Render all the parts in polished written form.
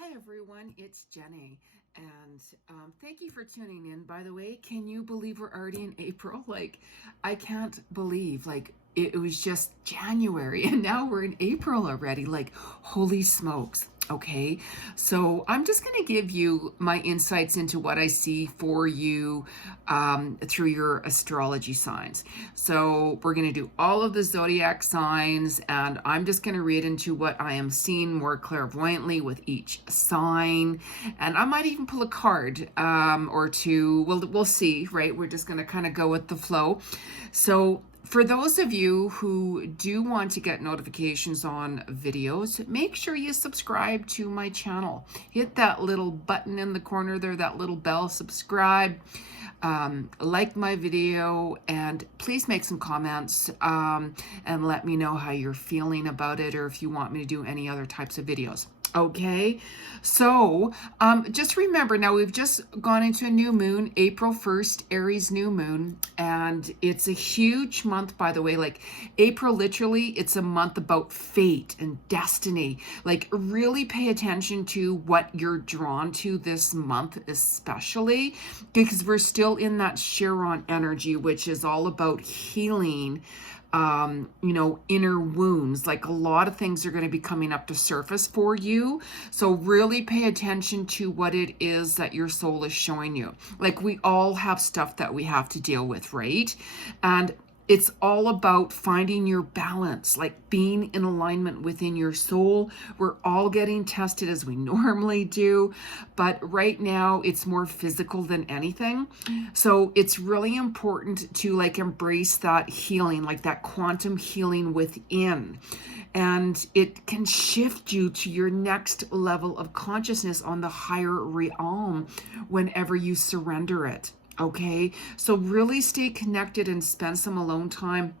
Hi everyone, it's Jenny, and thank you for tuning in. By the way, can you believe we're already in April? Like, I can't believe, like, it was just January and now we're in April already. Like, holy smokes. Okay, so I'm just going to give you my insights into what I see for you through your astrology signs. So we're going to do all of the zodiac signs, and I'm just going to read into what I am seeing more clairvoyantly with each sign. And I might even pull a card or two. We'll see, right? We're just going to kind of go with the flow. So for those of you who do want to get notifications on videos, make sure you subscribe to my channel. Hit that little button in the corner there, that little bell, subscribe, like my video, and please make some comments and let me know how you're feeling about it, or if you want me to do any other types of videos. Okay, so just remember, now we've just gone into a new moon, April 1st, Aries new moon, and it's a huge month, by the way. Like, April, literally, it's a month about fate and destiny. Like, really pay attention to what you're drawn to this month, especially because we're still in that Chiron energy, which is all about healing, inner wounds. Like, a lot of things are going to be coming up to surface for you. So really pay attention to what it is that your soul is showing you. Like, we all have stuff that we have to deal with, right? And it's all about finding your balance, like being in alignment within your soul. We're all getting tested as we normally do, but right now it's more physical than anything. So it's really important to like embrace that healing, like that quantum healing within. And it can shift you to your next level of consciousness on the higher realm whenever you surrender it. Okay, so really stay connected and spend some alone time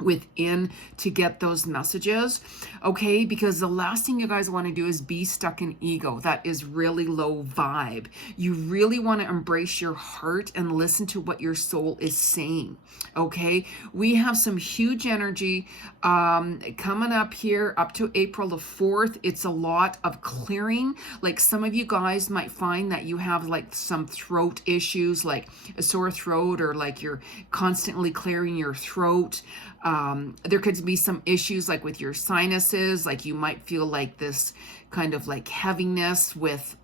within to get those messages. Okay, because the last thing you guys want to do is be stuck in ego. That is really low vibe. You really want to embrace your heart and listen to what your soul is saying. Okay, we have some huge energy coming up here up to April the 4th. It's a lot of clearing. Like, some of you guys might find that you have like some throat issues, like a sore throat, or like you're constantly clearing your throat. There could be some issues like with your sinuses, like you might feel like this kind of like heaviness with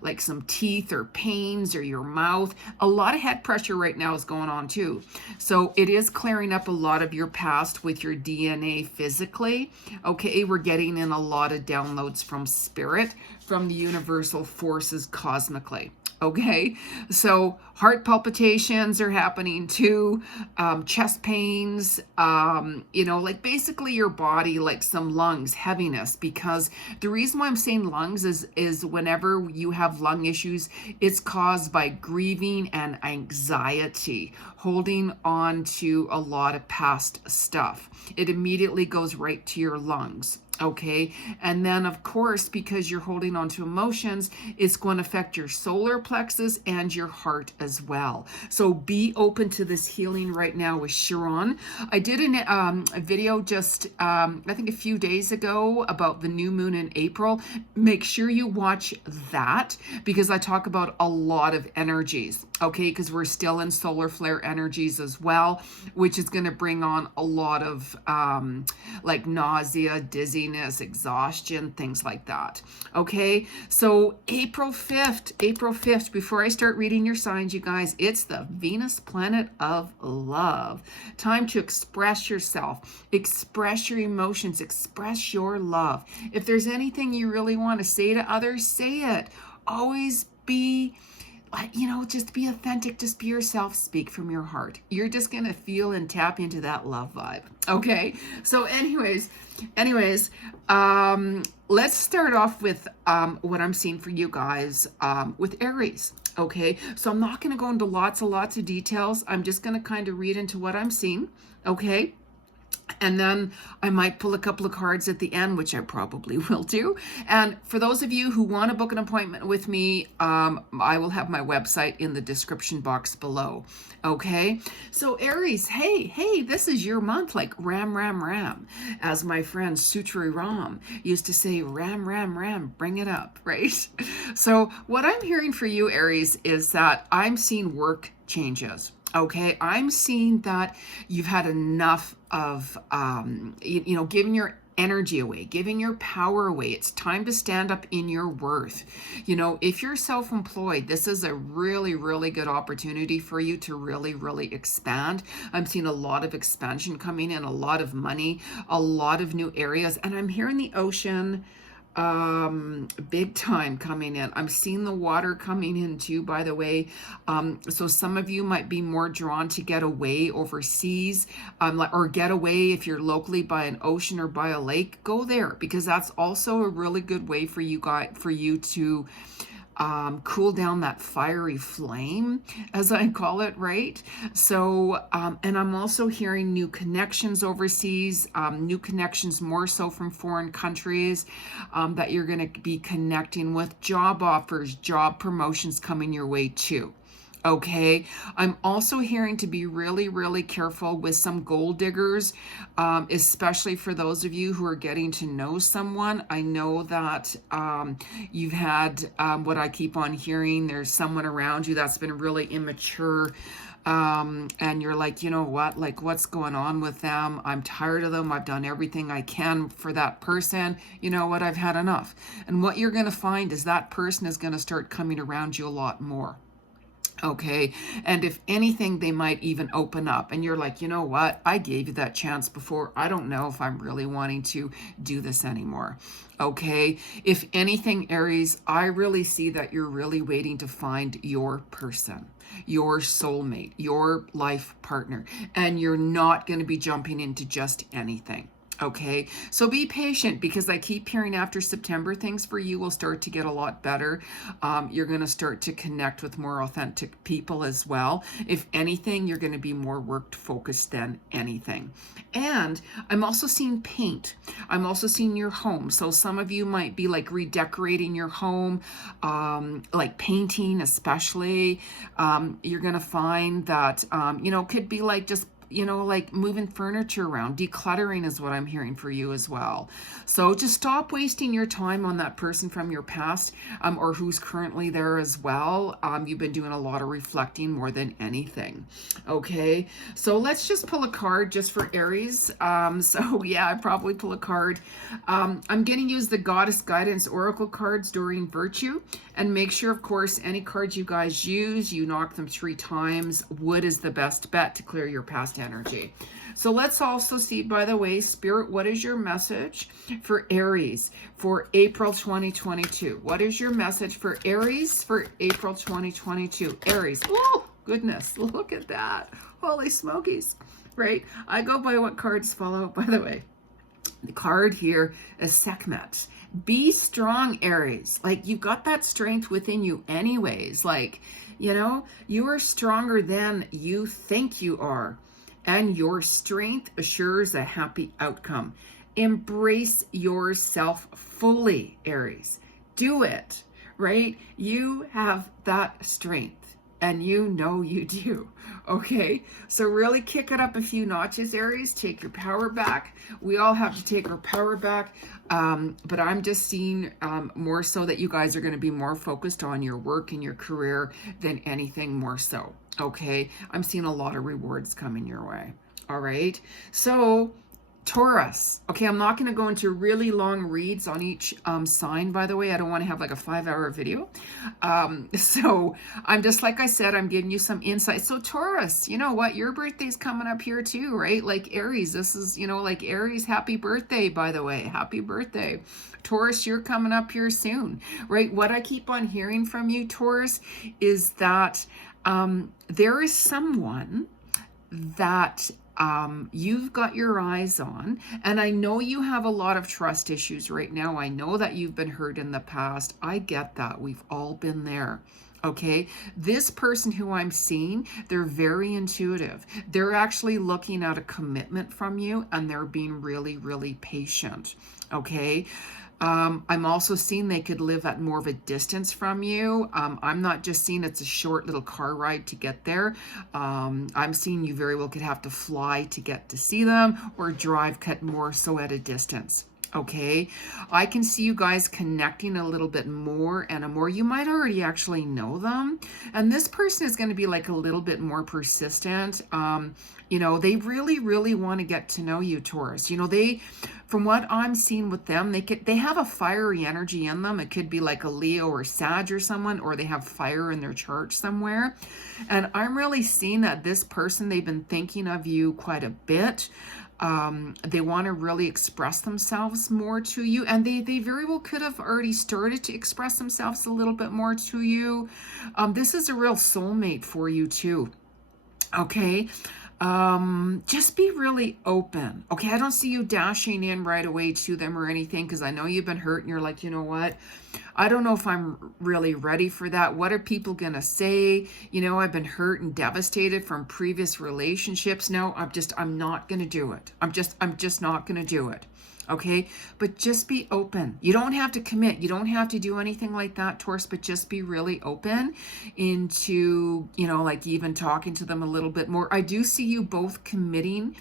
like some teeth or pains, or your mouth. A lot of head pressure right now is going on too. So it is clearing up a lot of your past with your DNA physically. Okay, we're getting in a lot of downloads from spirit, from the universal forces cosmically. Okay, so heart palpitations are happening too, chest pains, like basically your body, like some lungs, heaviness. Because the reason why I'm saying lungs is whenever you have lung issues, it's caused by grieving and anxiety, holding on to a lot of past stuff. It immediately goes right to your lungs. Okay, and then of course, because you're holding on to emotions, it's going to affect your solar plexus and your heart as well. So be open to this healing right now with Chiron. I did a video just I think a few days ago about the new moon in April. Make sure you watch that, because I talk about a lot of energies. Okay, because we're still in solar flare energies as well, which is going to bring on a lot of like nausea, dizziness, exhaustion, things like that. Okay, so April 5th, before I start reading your signs, you guys, it's the Venus planet of love. Time to express yourself, express your emotions, express your love. If there's anything you really want to say to others, say it. Always be, just be authentic, just be yourself, speak from your heart. You're just going to feel and tap into that love vibe. Okay, so anyways, let's start off with what I'm seeing for you guys with Aries. Okay, so I'm not going to go into lots of details. I'm just going to kind of read into what I'm seeing. Okay, And then I might pull a couple of cards at the end, which I probably will do. And for those of you who want to book an appointment with me, I will have my website in the description box below. Okay, so Aries, hey, this is your month, like ram. As my friend Sutri Ram used to say, ram, bring it up, right? So what I'm hearing for you, Aries, is that I'm seeing work changes. Okay, I'm seeing that you've had enough of, giving your energy away, giving your power away. It's time to stand up in your worth. If you're self-employed, this is a really, really good opportunity for you to really, really expand. I'm seeing a lot of expansion coming in, a lot of money, a lot of new areas, and I'm hearing the ocean big time coming in. I'm seeing the water coming in too, by the way. So some of you might be more drawn to get away overseas, or get away if you're locally by an ocean or by a lake. Go there, because that's also a really good way for you to cool down that fiery flame, as I call it, right? So, and I'm also hearing new connections overseas, new connections more so from foreign countries, that you're going to be connecting with, job offers, job promotions coming your way too. Okay, I'm also hearing to be really, really careful with some gold diggers, especially for those of you who are getting to know someone. I know that you've had what I keep on hearing, there's someone around you that's been really immature, and you're like, you know what, like, what's going on with them? I'm tired of them. I've done everything I can for that person. You know what, I've had enough. And what you're going to find is that person is going to start coming around you a lot more. Okay, and if anything, they might even open up, and you're like, you know what, I gave you that chance before. I don't know if I'm really wanting to do this anymore. Okay, if anything, Aries, I really see that you're really waiting to find your person, your soulmate, your life partner, and you're not going to be jumping into just anything. Okay, so be patient, because I keep hearing after September, things for you will start to get a lot better. You're going to start to connect with more authentic people as well. If anything, you're going to be more work focused than anything. And I'm also seeing paint. I'm also seeing your home. So some of you might be like redecorating your home, like painting especially. You're going to find that, could be like just like moving furniture around. Decluttering is what I'm hearing for you as well. So just stop wasting your time on that person from your past, or who's currently there as well. You've been doing a lot of reflecting more than anything. Okay, so let's just pull a card just for Aries. So yeah, I probably pull a card. I'm going to use the Goddess Guidance Oracle cards, Doreen Virtue, and make sure, of course, any cards you guys use, you knock them 3 times. Wood is the best bet to clear your past energy. So let's also see, by the way, Spirit, what is your message for Aries for April 2022? What is your message for Aries for April 2022? Aries, oh goodness, look at that. Holy smokies, right? I go by what cards follow, by the way. The card here is Sekhmet. Be strong, Aries. Like, you've got that strength within you anyways. Like, you are stronger than you think you are. And your strength assures a happy outcome. Embrace yourself fully, Aries. Do it, right? You have that strength. And you know you do. Okay, so really kick it up a few notches, Aries. Take your power back. We all have to take our power back. But I'm just seeing more so that you guys are going to be more focused on your work and your career than anything more so. Okay, I'm seeing a lot of rewards coming your way. All right, so Taurus. Okay, I'm not going to go into really long reads on each sign, by the way. I don't want to have like a 5-hour video. So I'm just, like I said, I'm giving you some insight. So Taurus, you know what? Your birthday's coming up here too, right? Like Aries, this is, like Aries, happy birthday, by the way. Happy birthday. Taurus, you're coming up here soon, right? What I keep on hearing from you, Taurus, is that there is someone that you've got your eyes on, and I know you have a lot of trust issues right now. I know that you've been hurt in the past. I get that. We've all been there. Okay, this person who I'm seeing, they're very intuitive. They're actually looking at a commitment from you, and they're being really, really patient. Okay. I'm also seeing they could live at more of a distance from you. I'm not just seeing it's a short little car ride to get there. I'm seeing you very well could have to fly to get to see them, or drive, cut more so at a distance. Okay, I can see you guys connecting a little bit more and more. You might already actually know them. And this person is going to be like a little bit more persistent. You know, they really, really want to get to know you, Taurus. You know, from what I'm seeing with them, they have a fiery energy in them. It could be like a Leo or Sag or someone, or they have fire in their chart somewhere. And I'm really seeing that this person, they've been thinking of you quite a bit. They want to really express themselves more to you, and they very well could have already started to express themselves a little bit more to you. This is a real soulmate for you too. Okay. Just be really open. Okay, I don't see you dashing in right away to them or anything, because I know you've been hurt and you're like, you know what, I don't know if I'm really ready for that. What are people gonna say? You know, I've been hurt and devastated from previous relationships. No, I'm not gonna do it. I'm just not gonna do it. Okay, but just be open. You don't have to commit. You don't have to do anything like that, Taurus, but just be really open into, you know, like even talking to them a little bit more. I do see you both committing,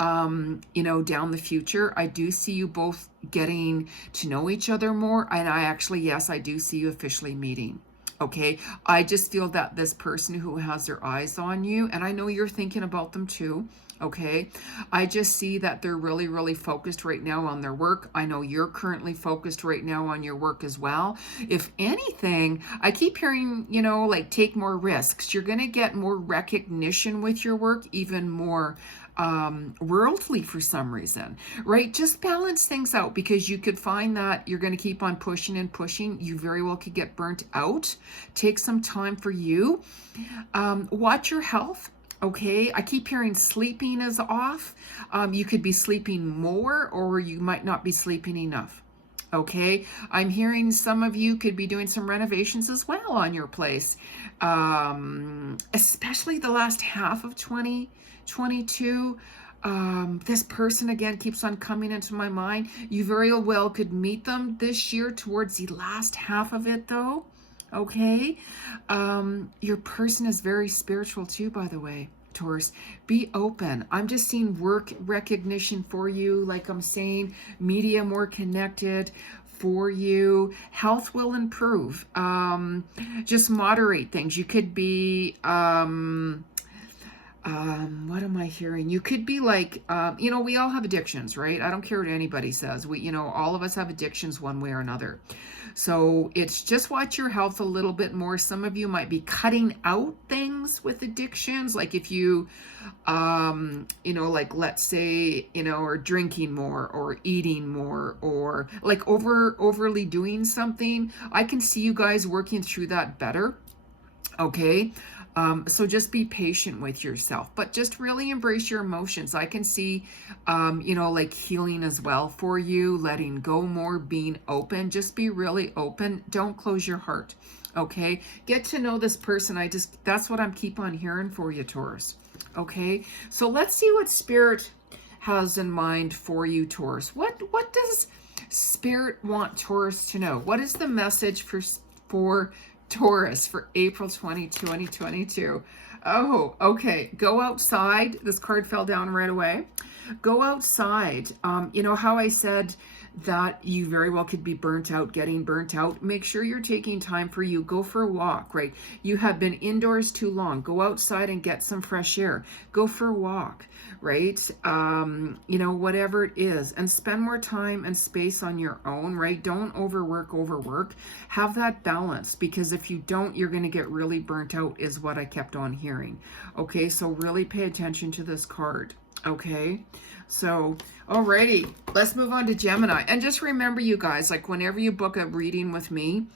you know, down the future. I do see you both getting to know each other more. And yes, I do see you officially meeting. Okay, I just feel that this person who has their eyes on you, and I know you're thinking about them too. Okay, I just see that they're really, really focused right now on their work. I know you're currently focused right now on your work as well. If anything, I keep hearing, you know, like take more risks. You're going to get more recognition with your work, even more worldly for some reason, right? Just balance things out, because you could find that you're going to keep on pushing and pushing. You very well could get burnt out. Take some time for you. Watch your health. Okay, I keep hearing sleeping is off. You could be sleeping more, or you might not be sleeping enough. Okay, I'm hearing some of you could be doing some renovations as well on your place, especially the last half of 2022. This person again keeps on coming into my mind. You very well could meet them this year towards the last half of it though. Okay, your person is very spiritual too, by the way, Taurus. Be open. I'm just seeing work recognition for you, like I'm saying, media more connected for you. Health will improve. Just moderate things. You could be what am I hearing? You could be like, you know, we all have addictions, right? I don't care what anybody says. You know, all of us have addictions one way or another. So it's just watch your health a little bit more. Some of you might be cutting out things with addictions. Like if you, you know, like let's say, you know, or drinking more or eating more, or like overly doing something. I can see you guys working through that better. Okay. So just be patient with yourself, but just really embrace your emotions. I can see, you know, like healing as well for you, letting go more, being open. Just be really open. Don't close your heart. Okay. Get to know this person. That's what I'm keep on hearing for you, Taurus. Okay. So let's see what Spirit has in mind for you, Taurus. What does Spirit want Taurus to know? What is the message for Taurus for April 2022. Oh, okay. Go outside. This card fell down right away. Go outside. You know how I said that you very well could be getting burnt out. Make sure you're taking time for you. Go for a walk, right? You have been indoors too long. Go outside and get some fresh air. Go for a walk, right? You know, whatever it is, and spend more time and space on your own, right? Don't overwork. Have that balance, because if you don't, you're going to get really burnt out, is what I kept on hearing. Okay, so really pay attention to this card. Okay, so alrighty, let's move on to Gemini. And just remember, you guys, like whenever you book a reading with me,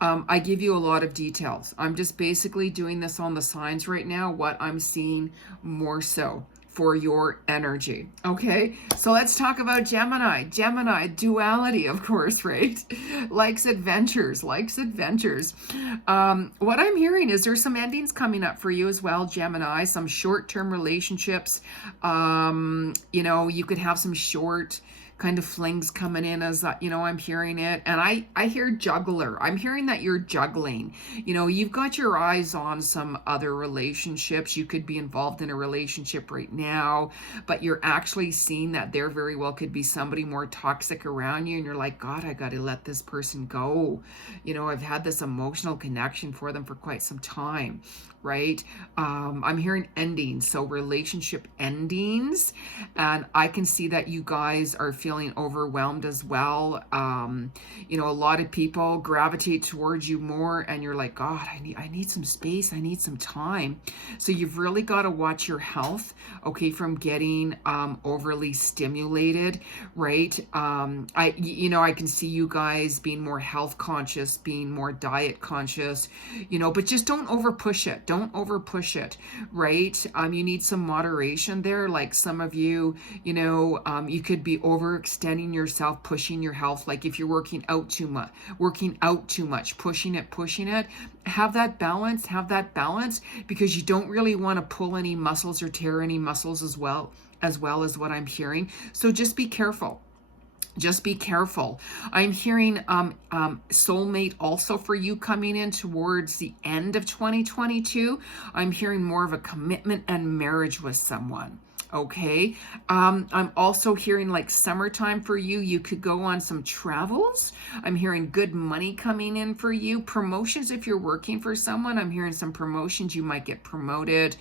I give you a lot of details. I'm just basically doing this on the signs right now, what I'm seeing more so for your energy. Okay, so let's talk about Gemini. Gemini, duality, of course, right? Likes adventures, likes adventures. What I'm hearing is there's some endings coming up for you as well, Gemini, some short-term relationships. You know, you could have some short kind of flings coming in, as you know, I'm hearing it. And I hear juggler. I'm hearing that you're juggling. You know, you've got your eyes on some other relationships. You could be involved in a relationship right now, but you're actually seeing that there very well could be somebody more toxic around you, and you're like, God, I got to let this person go. You know, I've had this emotional connection for them for quite some time, right? I'm hearing endings, so relationship endings, and I can see that you guys are feeling overwhelmed as well. You know, a lot of people gravitate towards you more, and you're like, God, I need some space, I need some time. So you've really got to watch your health, okay, from getting overly stimulated, right? You know, I can see you guys being more health conscious, being more diet conscious, you know, but just don't over push it. Don't over push it, right? You need some moderation there. Like some of you, you know, you could be overextending yourself, pushing your health. Like if you're working out too much, pushing it, have that balance, because you don't really want to pull any muscles or tear any muscles as well as what I'm hearing. So just be careful. Just be careful. I'm hearing soulmate also for you coming in towards the end of 2022. I'm hearing more of a commitment and marriage with someone. Okay. I'm also hearing like summertime for you. You could go on some travels. I'm hearing good money coming in for you. Promotions if you're working for someone. I'm hearing some promotions. You might get promoted.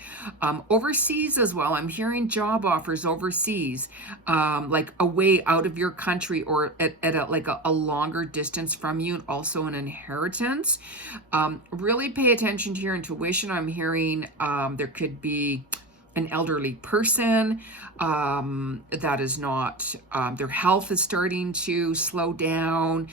Overseas as well. I'm hearing job offers overseas, like away out of your country or at a longer distance from you, and also an inheritance. Really pay attention to your intuition. I'm hearing there could be an elderly person that is not, their health is starting to slow down.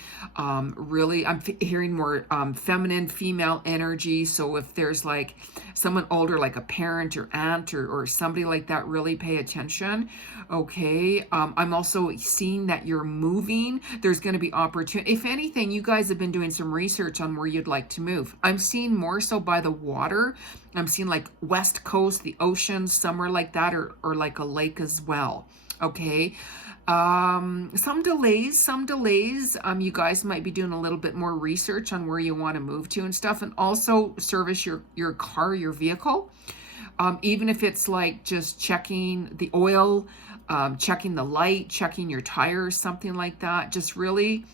Really, I'm hearing more feminine, female energy. So if there's like someone older, like a parent or aunt or somebody like that, really pay attention. Okay. I'm also seeing that you're moving. There's going to be opportunity. If anything, you guys have been doing some research on where you'd like to move. I'm seeing more so by the water. I'm seeing like West Coast, the oceans, somewhere like that, or like a lake as well. Okay. Some delays. You guys might be doing a little bit more research on where you want to move to and stuff, and also service your car, your vehicle. Even if it's like just checking the oil, checking the light, checking your tires, something like that. Just really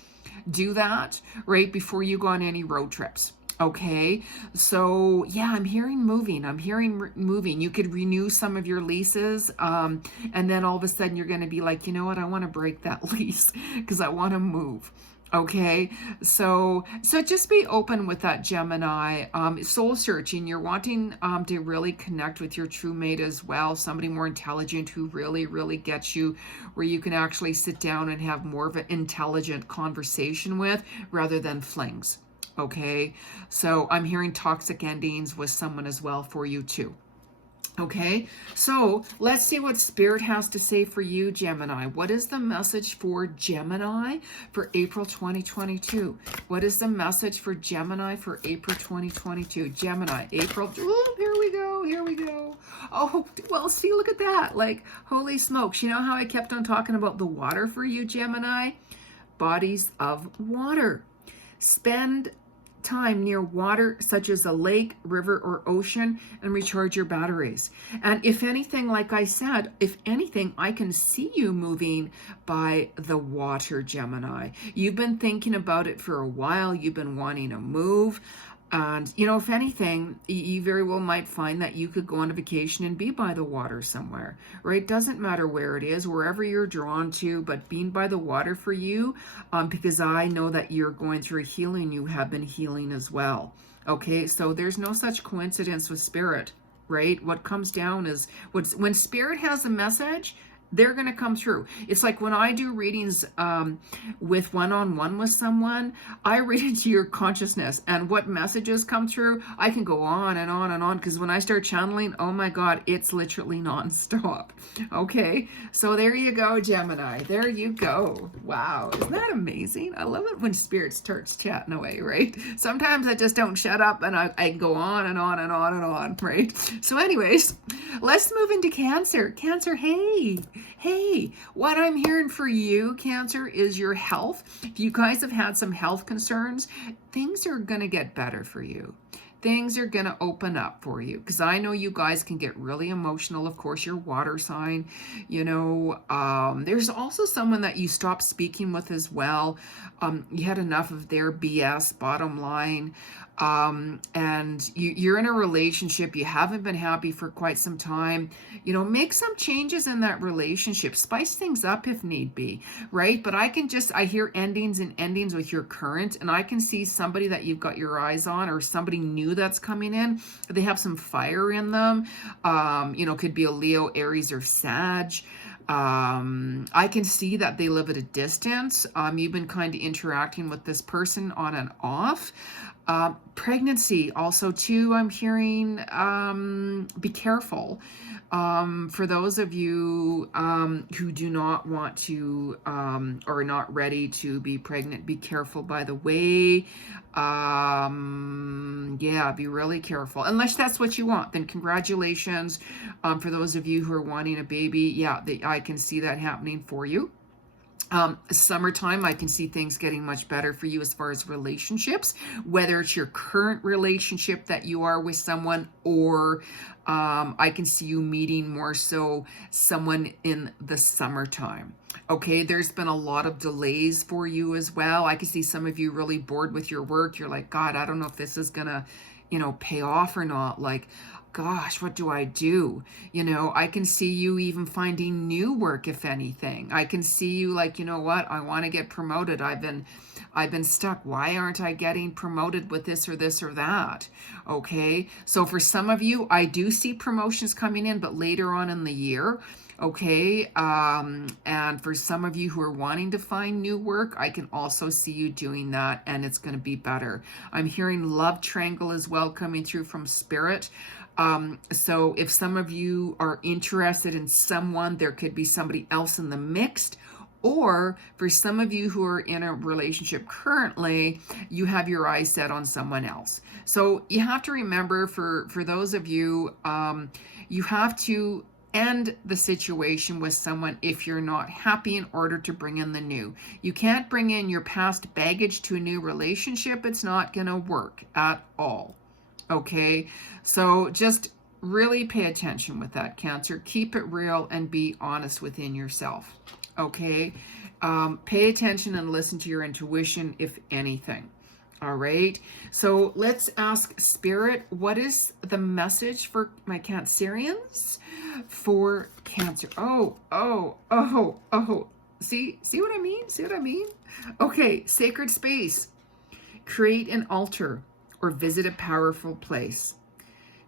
do that right before you go on any road trips. Okay, so yeah, I'm hearing moving. You could renew some of your leases, and then all of a sudden you're going to be like, you know what, I want to break that lease because I want to move. Okay, so just be open with that, Gemini. Soul searching, you're wanting to really connect with your true mate as well, somebody more intelligent who really gets you, where you can actually sit down and have more of an intelligent conversation with rather than flings. Okay, so I'm hearing toxic endings with someone as well for you too. Okay, so let's see what Spirit has to say for you, Gemini. What is the message for Gemini for April 2022? What is the message for Gemini for April 2022? Gemini, April, oh, here we go. Oh, well, see, look at that. Like, holy smokes. You know how I kept on talking about the water for you, Gemini? Bodies of water. Spend time near water such as a lake, river, or ocean and recharge your batteries. And if anything, like I said, I can see you moving by the water, Gemini. You've been thinking about it for a while. You've been wanting to move. And, you know, if anything, you very well might find that you could go on a vacation and be by the water somewhere, right? Doesn't matter where it is, wherever you're drawn to, but being by the water for you, because I know that you're going through healing, you have been healing as well. Okay, so there's no such coincidence with Spirit, right? What comes down is when Spirit has a message, they're going to come through. It's like when I do readings with one-on-one with someone, I read into your consciousness, and what messages come through, I can go on and on and on, because when I start channeling, oh my God, it's literally nonstop. Okay, so there you go, Gemini. There you go. Wow, isn't that amazing? I love it when spirit starts chatting away, right? Sometimes I just don't shut up, and I go on and on and on and on, right? So anyways, let's move into Cancer. Cancer, hey, what I'm hearing for you, Cancer, is your health. If you guys have had some health concerns, things are going to get better for you. Things are going to open up for you, because I know you guys can get really emotional. Of course, your water sign, you know, there's also someone that you stopped speaking with as well. You had enough of their BS, bottom line. And you're in a relationship, you haven't been happy for quite some time. You know, make some changes in that relationship, spice things up if need be, right? But I hear endings and endings with your current, and I can see somebody that you've got your eyes on, or somebody new that's coming in. They have some fire in them. You know, could be a Leo, Aries, or Sag. I can see that they live at a distance. You've been kind of interacting with this person on and off. Pregnancy also too, I'm hearing, be careful. For those of you who do not want to or are not ready to be pregnant, be careful, by the way. Yeah, be really careful. Unless that's what you want, then congratulations. For those of you who are wanting a baby, yeah, I can see that happening for you. Summertime, I can see things getting much better for you as far as relationships, whether it's your current relationship that you are with someone, or I can see you meeting more so someone in the summertime. Okay, there's been a lot of delays for you as well. I can see some of you really bored with your work. You're like, God, I don't know if this is gonna, you know, pay off or not. Like, gosh, what do I do? You know, I can see you even finding new work, if anything. I can see you like, you know what, I want to get promoted. I've been stuck. Why aren't I getting promoted with this or this or that? Okay, so for some of you, I do see promotions coming in, but later on in the year. Okay, and for some of you who are wanting to find new work, I can also see you doing that, and it's going to be better. I'm hearing love triangle as well coming through from spirit. So if some of you are interested in someone, there could be somebody else in the mix. Or for some of you who are in a relationship currently, you have your eyes set on someone else. So you have to remember, for those of you, you have to end the situation with someone if you're not happy, in order to bring in the new. You can't bring in your past baggage to a new relationship. It's not going to work at all. Okay, so just really pay attention with that, Cancer. Keep it real and be honest within yourself. Okay, pay attention and listen to your intuition, if anything. All right, so let's ask Spirit, what is the message for my Cancerians for Cancer? Oh. See what I mean? See what I mean? Okay, sacred space. Create an altar or visit a powerful place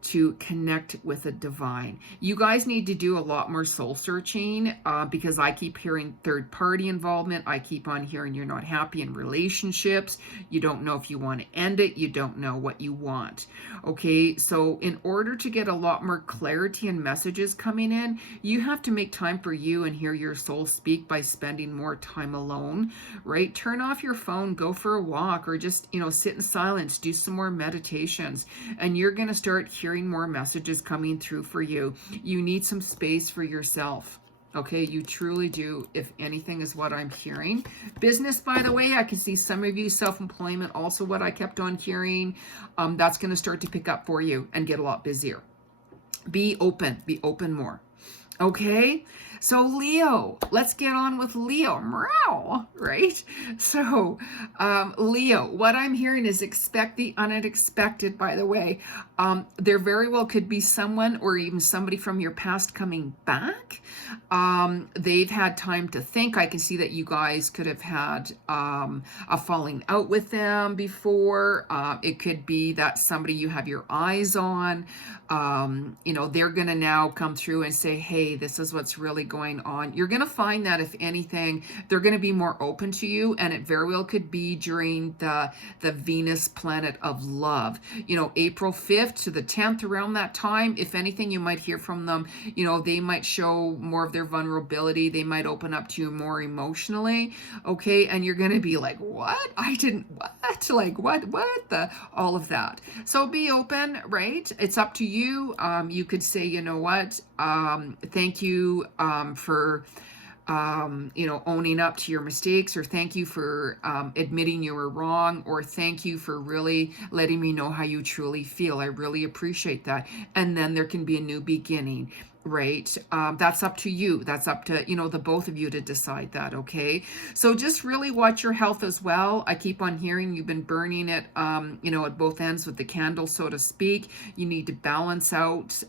to connect with the divine. You guys need to do a lot more soul searching, because I keep hearing third party involvement. I keep on hearing you're not happy in relationships. You don't know if you want to end it. You don't know what you want. Okay, so in order to get a lot more clarity and messages coming in, you have to make time for you and hear your soul speak by spending more time alone, right? Turn off your phone, go for a walk, or just, you know, sit in silence, do some more meditations, and you're going to start hearing more messages coming through for you. You need some space for yourself. Okay, you truly do, if anything, is what I'm hearing. Business, by the way, I can see some of you, self-employment, also what I kept on hearing. That's going to start to pick up for you and get a lot busier. Be open more. Okay, so Leo, let's get on with Leo. Meow, right? So Leo, what I'm hearing is expect the unexpected, by the way. There very well could be someone or even somebody from your past coming back. They've had time to think. I can see that you guys could have had a falling out with them before. It could be that somebody you have your eyes on, you know, they're going to now come through and say, hey, hey, this is what's really going on. You're going to find that if anything, they're going to be more open to you, and it very well could be during the Venus planet of love. You know, April 5th to the 10th, around that time, if anything, you might hear from them. You know, they might show more of their vulnerability. They might open up to you more emotionally. Okay, and you're going to be like, what? I didn't, what? Like, what the, all of that. So be open, right? It's up to you. You could say, you know what, thank you for, you know, owning up to your mistakes, or thank you for admitting you were wrong, or thank you for really letting me know how you truly feel. I really appreciate that. And then there can be a new beginning. Right? That's up to you. That's up to, you know, the both of you to decide that. Okay. So just really watch your health as well. I keep on hearing you've been burning it, you know, at both ends with the candle, so to speak. You need to balance out.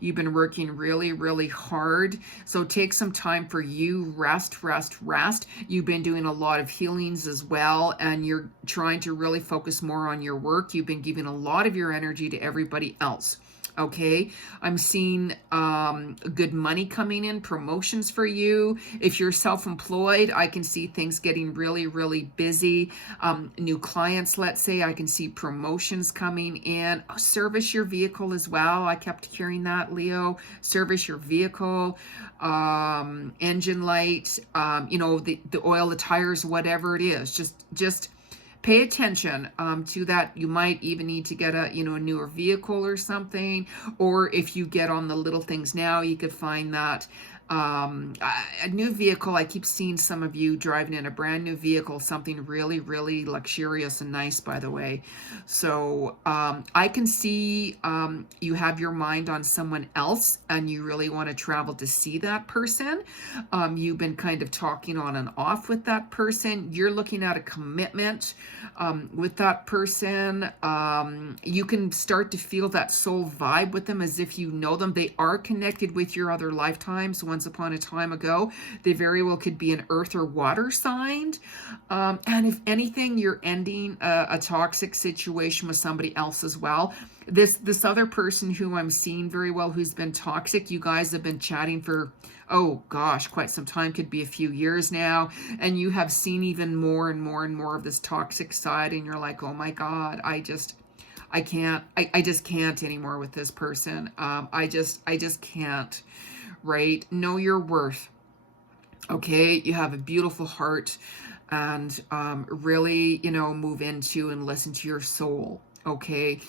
You've been working really, really hard. So take some time for you. Rest, rest, rest. You've been doing a lot of healings as well, and you're trying to really focus more on your work. You've been giving a lot of your energy to everybody else. Okay, I'm seeing good money coming in, promotions for you. If you're self-employed, I can see things getting really, really busy. New clients, let's say, I can see promotions coming in. Oh, service your vehicle as well. I kept hearing that, Leo. Service your vehicle, engine light, you know, the oil, the tires, whatever it is. Just pay attention to that. You might even need to get a, you know, a newer vehicle or something. Or if you get on the little things now, you could find that a new vehicle. I keep seeing some of you driving in a brand new vehicle, something really, really luxurious and nice, by the way. So I can see you have your mind on someone else, and you really want to travel to see that person. You've been kind of talking on and off with that person. You're looking at a commitment with that person. You can start to feel that soul vibe with them as if you know them. They are connected with your other lifetimes. Once upon a time ago, they very well could be an earth or water sign. And if anything, you're ending a toxic situation with somebody else as well. This other person who I'm seeing very well, who's been toxic, you guys have been chatting for, oh gosh, quite some time, could be a few years now, and you have seen even more and more and more of this toxic side, and you're like, oh my God, I just can't anymore with this person. I just can't. Right? Know your worth. Okay, you have a beautiful heart, and really, you know, move into and listen to your soul. Okay,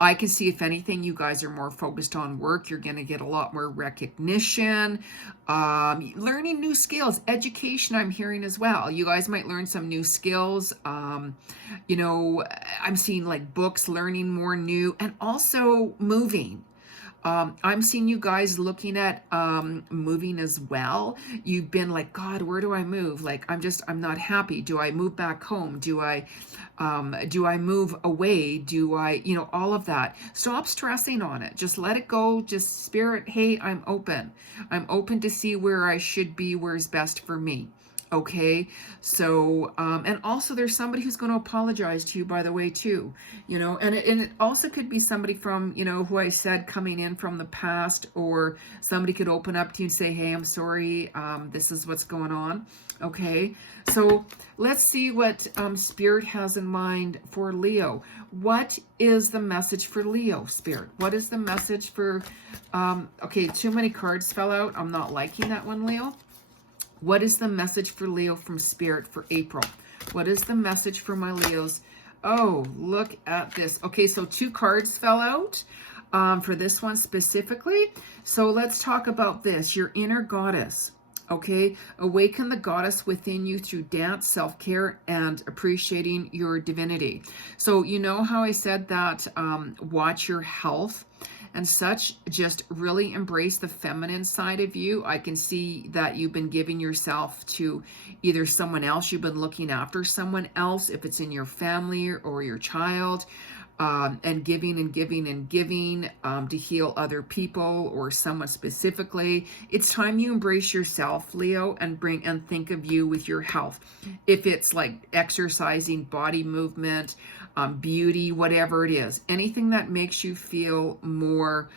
I can see, if anything, you guys are more focused on work. You're going to get a lot more recognition, learning new skills, education. I'm hearing as well. You guys might learn some new skills. You know, I'm seeing like books, learning more new, and also moving. I'm seeing you guys looking at moving as well. You've been like, God, where do I move? Like, I'm not happy. Do I move back home? Do I move away? Do I, you know, all of that. Stop stressing on it. Just let it go. Just spirit, hey, I'm open. I'm open to see where I should be, where's best for me. Okay, so and also there's somebody who's going to apologize to you, by the way, too, you know, and it also could be somebody from, you know, who I said coming in from the past, or somebody could open up to you and say, hey, I'm sorry, this is what's going on. Okay, so let's see what Spirit has in mind for Leo. What is the message for Leo, Spirit? What is the message for, okay, too many cards fell out. I'm not liking that one, Leo. What is the message for Leo from Spirit for April? What is the message for my Leos? Oh, look at this. Okay, so 2 cards fell out for this one specifically. So let's talk about this. Your inner goddess. Okay, awaken the goddess within you through dance, self-care, and appreciating your divinity. So you know how I said that watch your health and such, just really embrace the feminine side of you. I can see that you've been giving yourself to either someone else, you've been looking after someone else, if it's in your family or your child, and giving and giving and giving to heal other people or someone specifically. It's time you embrace yourself, Leo, and think of you with your health. If it's like exercising, body movement, beauty, whatever it is, anything that makes you feel more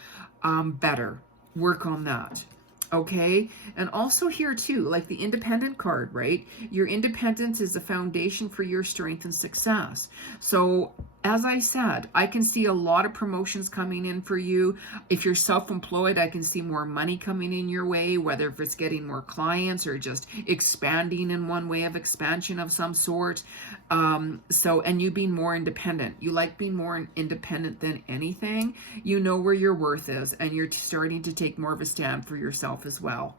better, work on that. Okay. And also here too, like the independent card, right? Your independence is a foundation for your strength and success. So as I said, I can see a lot of promotions coming in for you. If you're self-employed, I can see more money coming in your way, whether if it's getting more clients or just expanding in one way of expansion of some sort. And you being more independent. You like being more independent than anything. You know where your worth is, and you're starting to take more of a stand for yourself as well.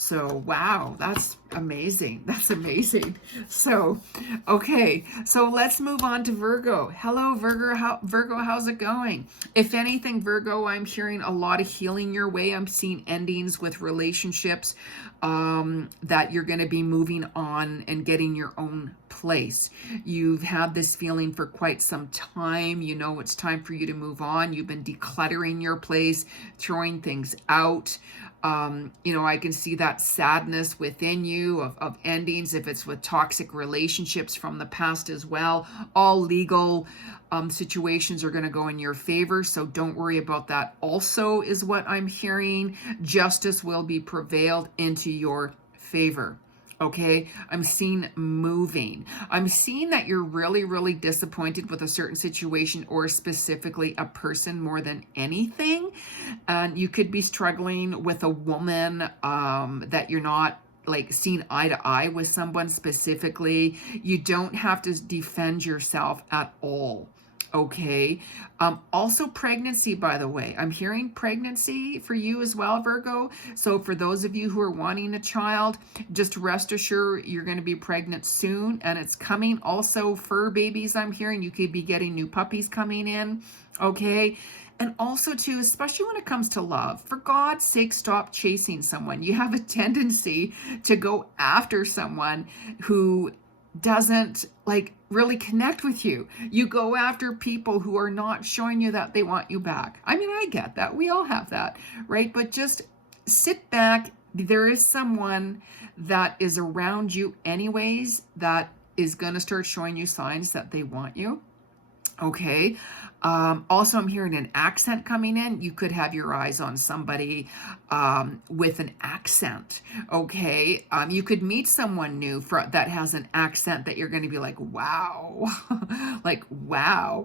So, wow, that's amazing. That's amazing. So, okay, so let's move on to Virgo. Hello, Virgo. Virgo, how's it going? If anything, Virgo, I'm hearing a lot of healing your way. I'm seeing endings with relationships that you're going to be moving on and getting your own place. You've had this feeling for quite some time. You know it's time for you to move on. You've been decluttering your place, throwing things out. I can see that sadness within you of endings, if it's with toxic relationships from the past as well. All legal situations are going to go in your favor, so don't worry about that. Also is what I'm hearing. Justice will be prevailed into your favor. Okay, I'm seeing moving. I'm seeing that you're really, really disappointed with a certain situation or specifically a person more than anything. And you could be struggling with a woman that you're not like seeing eye to eye with someone specifically. You don't have to defend yourself at all. Okay. Also pregnancy, by the way. I'm hearing pregnancy for you as well, Virgo. So for those of you who are wanting a child, just rest assured you're going to be pregnant soon, and it's coming. Also fur babies, I'm hearing. You could be getting new puppies coming in. Okay. And also too, especially when it comes to love, for God's sake, stop chasing someone. You have a tendency to go after someone who doesn't like really connect with you. You go after people who are not showing you that they want you back. I mean, I get that. We all have that, right? But just sit back. There is someone that is around you anyways that is going to start showing you signs that they want you. Okay. Also, I'm hearing an accent coming in. You could have your eyes on somebody with an accent. Okay. You could meet someone new that has an accent that you're going to be like, wow, like, wow.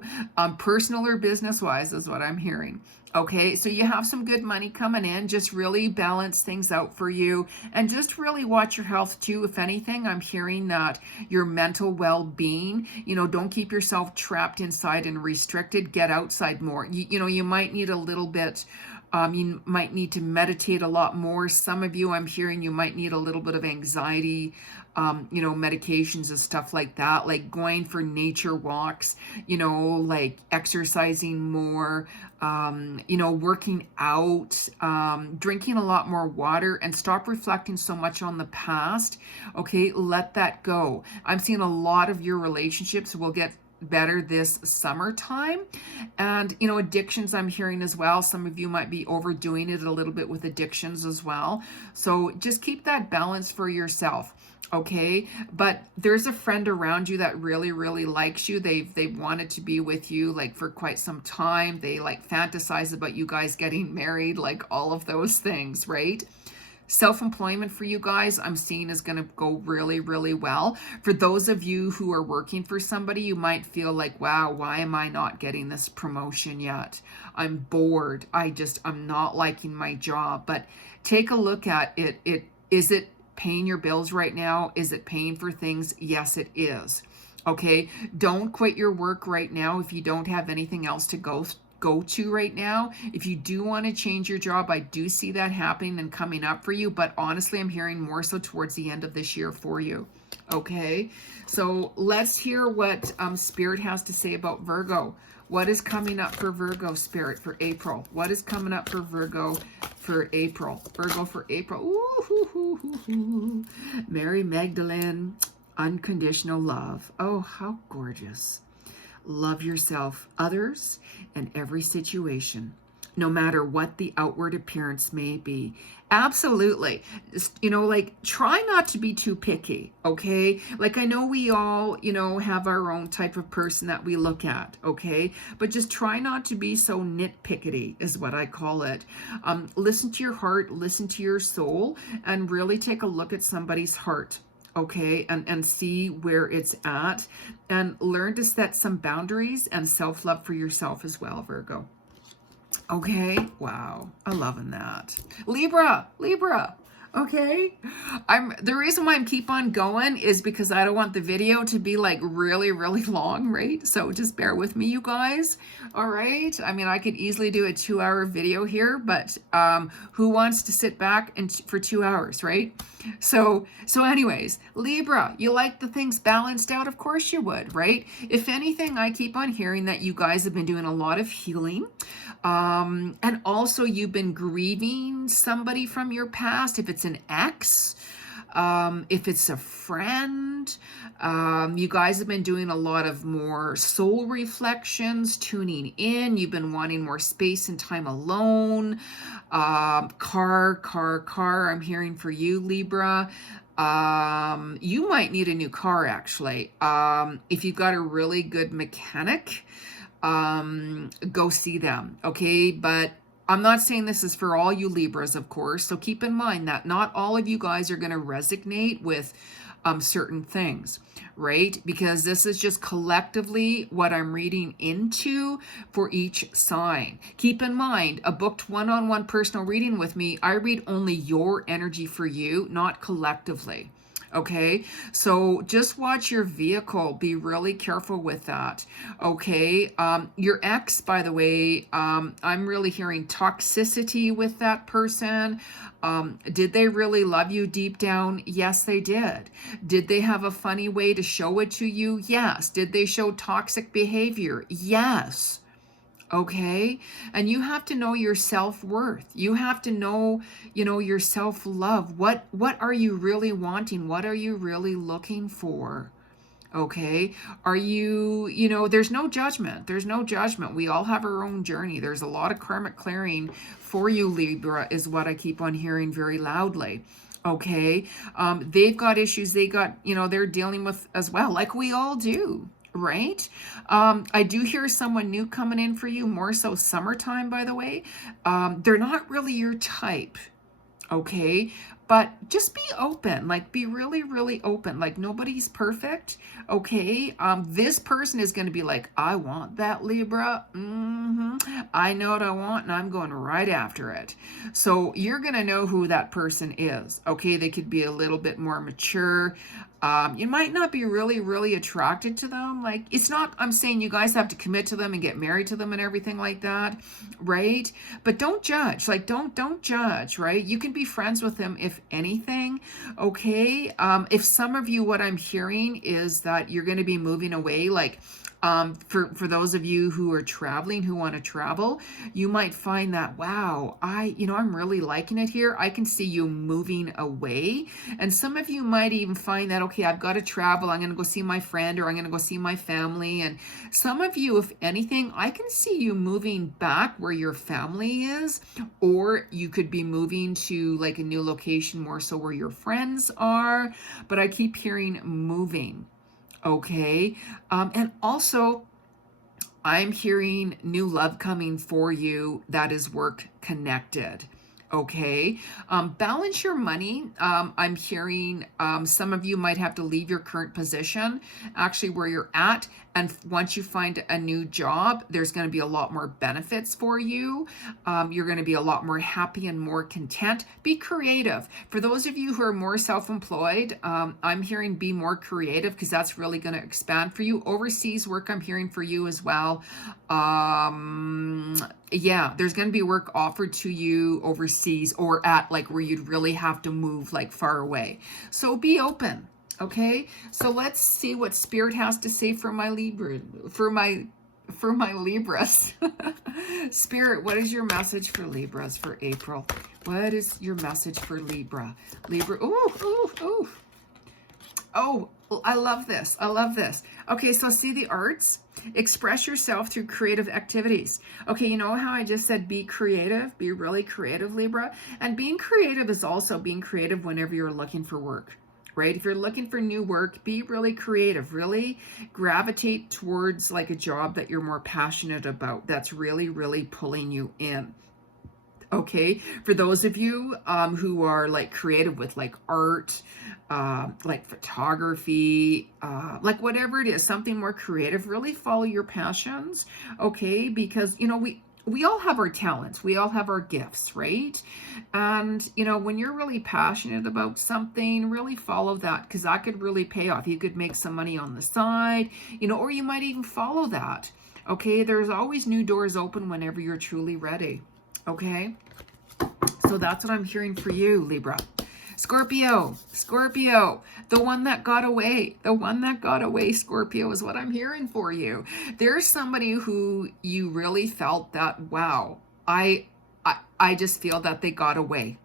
Personal or business wise is what I'm hearing. Okay, so you have some good money coming in. Just really balance things out for you, and just really watch your health too. If anything, I'm hearing that your mental well-being, don't keep yourself trapped inside and restricted. Get outside more. You might need a little bit. You might need to meditate a lot more. Some of you, I'm hearing, you might need a little bit of anxiety, medications and stuff like that, like going for nature walks, like exercising more, working out, drinking a lot more water, and stop reflecting so much on the past. Okay, let that go. I'm seeing a lot of your relationships will get better this summertime. And addictions, I'm hearing as well. Some of you might be overdoing it a little bit with addictions as well. So just keep that balance for yourself. Okay, but there's a friend around you that really, really likes you. They've wanted to be with you like for quite some time. They like fantasize about you guys getting married, like all of those things, right? Self-employment for you guys, I'm seeing is going to go really, really well. For those of you who are working for somebody, you might feel like, wow, why am I not getting this promotion yet? I'm bored. I'm not liking my job. But take a look at it. Is it paying your bills right now? Is it paying for things? Yes, it is. Okay. Don't quit your work right now if you don't have anything else to go to right now. If you do want to change your job, I do see that happening and coming up for you, but honestly, I'm hearing more so towards the end of this year for you. Okay, so let's hear what Spirit has to say about Virgo. What is coming up for Virgo, Spirit, for April? What is coming up for Virgo for April? Virgo for April. Ooh, hoo, hoo, hoo, hoo. Mary Magdalene, unconditional love. Oh, how gorgeous. Love yourself, others, and every situation. no matter what the outward appearance may be. Absolutely. You know, like, try not to be too picky, okay? Like, I know we all, you know, have our own type of person that we look at, okay? But just try not to be so nitpickety, is what I call it. Listen to your heart, listen to your soul, and really take a look at somebody's heart, okay? And see where it's at, and learn to set some boundaries and self-love for yourself as well, Virgo. Okay, wow, I'm loving that. Libra, okay. The reason why I'm keep on going is because I don't want the video to be like really long, right? So just bear with me, you guys. All right. I mean, I could easily do a 2-hour video here, but who wants to sit back and for 2 hours, right? So anyways, Libra, you like the things balanced out? Of course you would, right? If anything, I keep on hearing that you guys have been doing a lot of healing. And also you've been grieving somebody from your past, if it's an ex, if it's a friend. You guys have been doing a lot of more soul reflections, tuning in. You've been wanting more space and time alone. Car, I'm hearing for you, Libra. You might need a new car, actually. If you've got a really good mechanic, go see them, okay? But I'm not saying this is for all you Libras, of course, so keep in mind that not all of you guys are going to resonate with certain things, right? Because this is just collectively what I'm reading into for each sign. Keep in mind, a booked one-on-one personal reading with me, I read only your energy for you, not collectively. Okay, so just watch your vehicle. Be really careful with that. Okay, your ex, by the way, I'm really hearing toxicity with that person. Did they really love you deep down? Yes, they did. Did they have a funny way to show it to you? Yes. Did they show toxic behavior? Yes. Okay. And you have to know your self-worth. You have to know, you know, your self-love. What are you really wanting? What are you really looking for? Okay. Are you, you know, there's no judgment. There's no judgment. We all have our own journey. There's a lot of karmic clearing for you, Libra, is what I keep on hearing very loudly. Okay. They've got issues they got, you know, they're dealing with as well, like we all do. Right? I do hear someone new coming in for you, more so summertime, by the way. They're not really your type, okay? But just be open, like be really open. Like nobody's perfect, okay? This person is going to be like, I want that, Libra. I know what I want and I'm going right after it. So you're going to know who that person is, okay? They could be a little bit more mature. You might not be really attracted to them. Like, it's not, I'm saying you guys have to commit to them and get married to them and everything like that, right? But don't judge. Like, don't judge, right? You can be friends with them if anything, okay? If some of you, what I'm hearing is that you're going to be moving away, like, for those of you who are traveling, who want to travel, you might find that, wow, I'm really liking it here. I can see you moving away. And some of you might even find that, okay, I've got to travel. I'm going to go see my friend or I'm going to go see my family. And some of you, if anything, I can see you moving back where your family is, or you could be moving to like a new location more so where your friends are. But I keep hearing moving. Okay. And also I'm hearing new love coming for you that is work connected. Okay. Balance your money. I'm hearing some of you might have to leave your current position, actually where you're at. And once you find a new job, there's going to be a lot more benefits for you. You're going to be a lot more happy and more content. Be creative. For those of you who are more self-employed, I'm hearing be more creative because that's really going to expand for you. Overseas work, I'm hearing for you as well. Yeah, there's going to be work offered to you overseas or at like where you'd really have to move like far away. So be open. Okay, so let's see what Spirit has to say for my Libra, for my Libras. Spirit, what is your message for Libras for April? What is your message for Libra? Libra, oh, I love this. I love this. Okay, so see the arts? Express yourself through creative activities. Okay, you know how I just said be creative? Be really creative, Libra? And being creative is also being creative whenever you're looking for work, right? If you're looking for new work, be really creative. Really gravitate towards like a job that you're more passionate about, that's really, really pulling you in. Okay, for those of you who are like creative with like art, like photography, like whatever it is, something more creative, really follow your passions. Okay, because you know we all have our talents, we all have our gifts, right? And you know, when you're really passionate about something, really follow that, because that could really pay off. You could make some money on the side, you know, or you might even follow that. Okay, there's always new doors open whenever you're truly ready. Okay, so that's what I'm hearing for you, Libra. Scorpio, the one that got away, Scorpio, is what I'm hearing for you. There's somebody who you really felt that, wow, I just feel that they got away,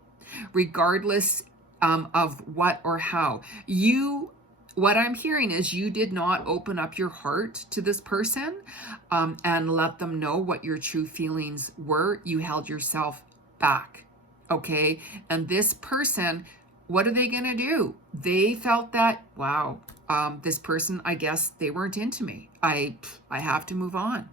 regardless of what or how. What I'm hearing is you did not open up your heart to this person and let them know what your true feelings were. You held yourself back, okay? And this person, what are they going to do? They felt that, wow, this person, I guess they weren't into me. I have to move on.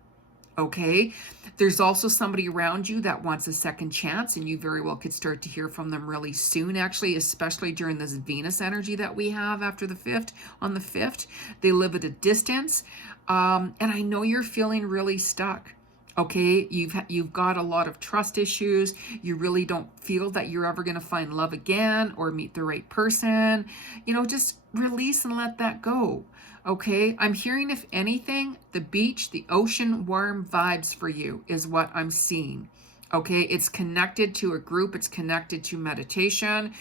Okay, there's also somebody around you that wants a second chance, and you very well could start to hear from them really soon, actually, especially during this Venus energy that we have after the 5th. On the 5th, they live at a distance, and I know you're feeling really stuck. Okay, you've got a lot of trust issues. You really don't feel that you're ever going to find love again or meet the right person. You know, just release and let that go. Okay, I'm hearing, if anything, the beach, the ocean, warm vibes for you is what I'm seeing. Okay, it's connected to a group, it's connected to meditation.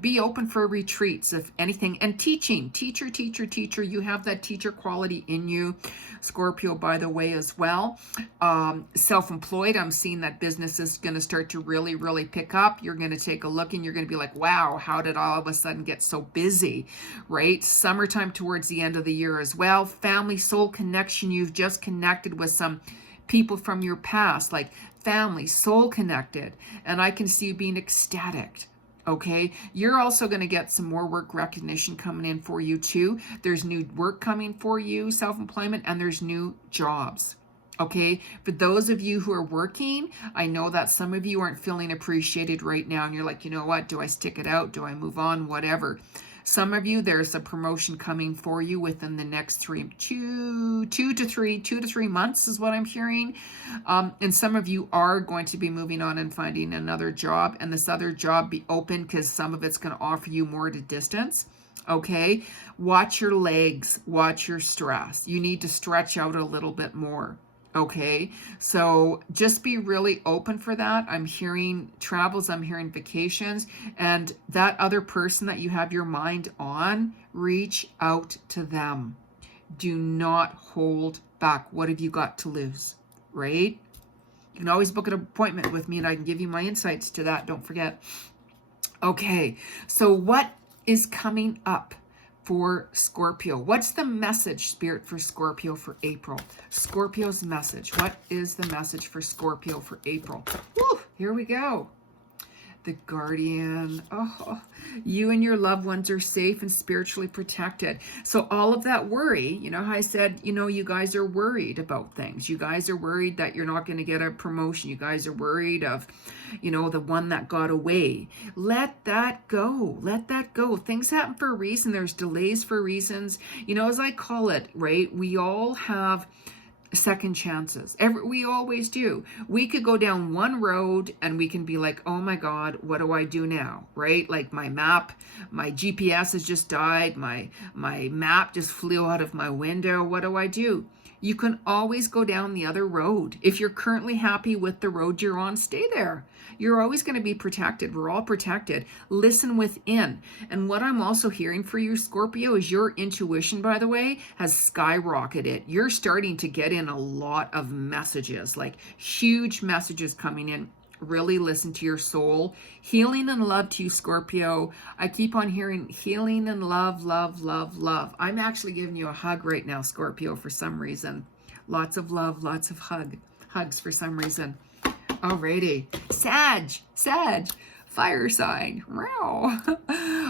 Be open for retreats, if anything, and teaching. Teacher, you have that teacher quality in you. Scorpio, by the way, as well. Self-employed, I'm seeing that business is going to start to really, really pick up. You're going to take a look and you're going to be like, wow, how did all of a sudden get so busy, right? Summertime towards the end of the year as well. Family, soul connection, you've just connected with some people from your past, like family, soul connected, and I can see you being ecstatic. Okay, you're also going to get some more work recognition coming in for you too. There's new work coming for you, self-employment, and there's new jobs. Okay, for those of you who are working, I know that some of you aren't feeling appreciated right now, and you're like, you know what, do I stick it out? Do I move on? Whatever. Some of you, there's a promotion coming for you within the next two to three months is what I'm hearing. And some of you are going to be moving on and finding another job, and this other job be open because some of it's going to offer you more at a distance. Okay, watch your legs, watch your stress. You need to stretch out a little bit more. Okay, so just be really open for that. I'm hearing travels, I'm hearing vacations, and that other person that you have your mind on, reach out to them. Do not hold back. What have you got to lose, right? You can always book an appointment with me and I can give you my insights to that. Don't forget. Okay, so what is coming up for Scorpio? What's the message, Spirit, for Scorpio for April? Scorpio's message. What is the message for Scorpio for April? Woo, here we go. The Guardian. Oh, you and your loved ones are safe and spiritually protected. So all of that worry, you know how I said, you know, you guys are worried about things. You guys are worried that you're not going to get a promotion. You guys are worried of, you know, the one that got away. Let that go. Let that go. Things happen for a reason. There's delays for reasons. You know, as I call it, right? We all have second chances. We always do. We could go down one road and we can be like, oh my God, what do I do now? Right? Like my map, my GPS has just died. My map just flew out of my window. What do I do? You can always go down the other road. If you're currently happy with the road you're on, stay there. You're always going to be protected. We're all protected. Listen within. And what I'm also hearing for you, Scorpio, is your intuition, by the way, has skyrocketed. You're starting to get in a lot of messages, like huge messages coming in really listen to your soul. Healing and love to you, Scorpio. I keep on hearing healing and love, love, love, love. I'm actually giving you a hug right now, Scorpio, for some reason. Lots of love, lots of hugs for some reason. Alrighty. Sag, fire sign. Wow.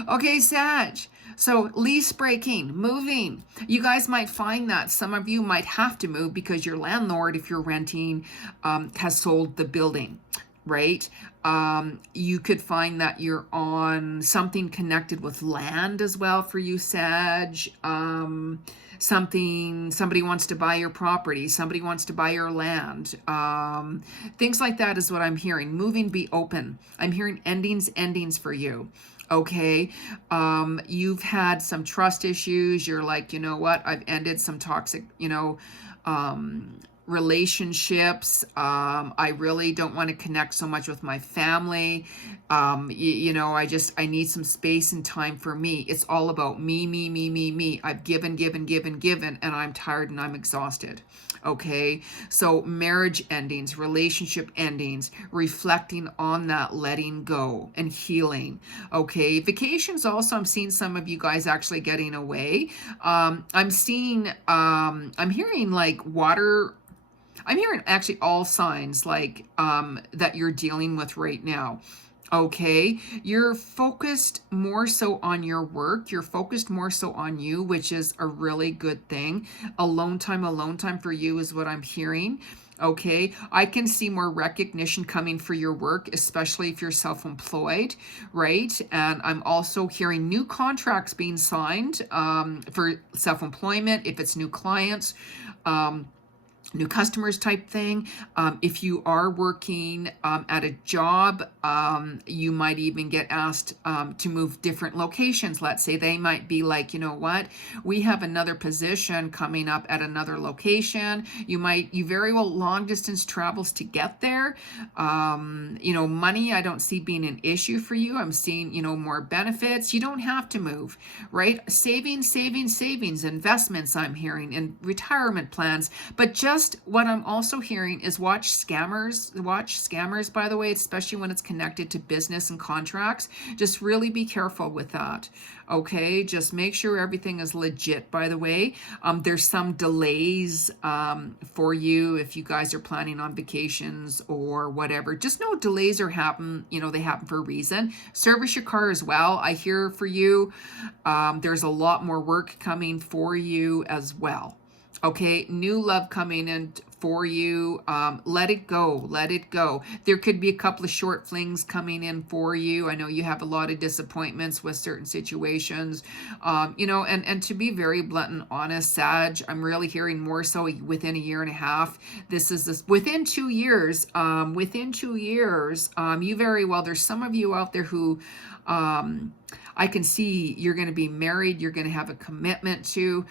Okay, Sag. So lease breaking, moving. You guys might find that some of you might have to move because your landlord, if you're renting, has sold the building, right? You could find that you're on something connected with land as well for you, Sag. Somebody wants to buy your property, somebody wants to buy your land, things like that is what I'm hearing. Moving, be open. I'm hearing endings for you. Okay, you've had some trust issues. You're like, you know what, I've ended some toxic, relationships. I really don't want to connect so much with my family. I need some space and time for me. It's all about me. I've given, and I'm tired and I'm exhausted. Okay, so marriage endings, relationship endings, reflecting on that, letting go and healing. Okay, vacations also, I'm seeing some of you guys actually getting away. I'm hearing like water. I'm hearing actually all signs like that you're dealing with right now. Okay, you're focused more so on your work. You're focused more so on you, which is a really good thing. Alone time for you is what I'm hearing. Okay, I can see more recognition coming for your work, especially if you're self-employed, right? And I'm also hearing new contracts being signed for self-employment, if it's new clients. New customers type thing. If you are working at a job, you might even get asked to move different locations. Let's say they might be like, you know what, we have another position coming up at another location. You very well long distance travels to get there. Money, I don't see being an issue for you. I'm seeing, more benefits. You don't have to move, right? Savings, investments, I'm hearing, and retirement plans. But just what I'm also hearing is watch scammers, by the way, especially when it's connected to business and contracts. Just really be careful with that. Okay, just make sure everything is legit, by the way. There's some delays for you if you guys are planning on vacations or whatever. Just know delays they happen for a reason. Service your car as well. I hear for you, there's a lot more work coming for you as well. Okay, new love coming in for you. Let it go. There could be a couple of short flings coming in for you. I know you have a lot of disappointments with certain situations. And to be very blunt and honest, Sag, I'm really hearing more so within a year and a half. Within 2 years. You very well, there's some of you out there who I can see you're going to be married. You're going to have a commitment to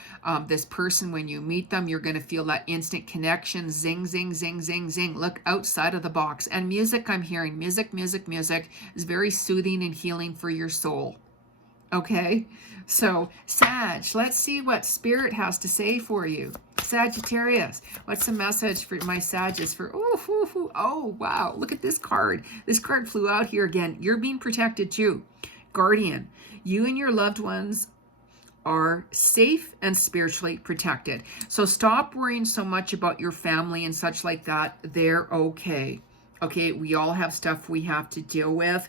this person. When you meet them, you're going to feel that instant connection. Zing, zing, zing, zing, zing. Look outside of the box. And music, I'm hearing music is very soothing and healing for your soul. Okay, so Sag, let's see what Spirit has to say for you. Sagittarius, what's the message for my Sagittarius for, oh, wow, look at this card. This card flew out here again. You're being protected too. Guardian, you and your loved ones are safe and spiritually protected. So stop worrying so much about your family and such like that. They're okay. Okay, we all have stuff we have to deal with.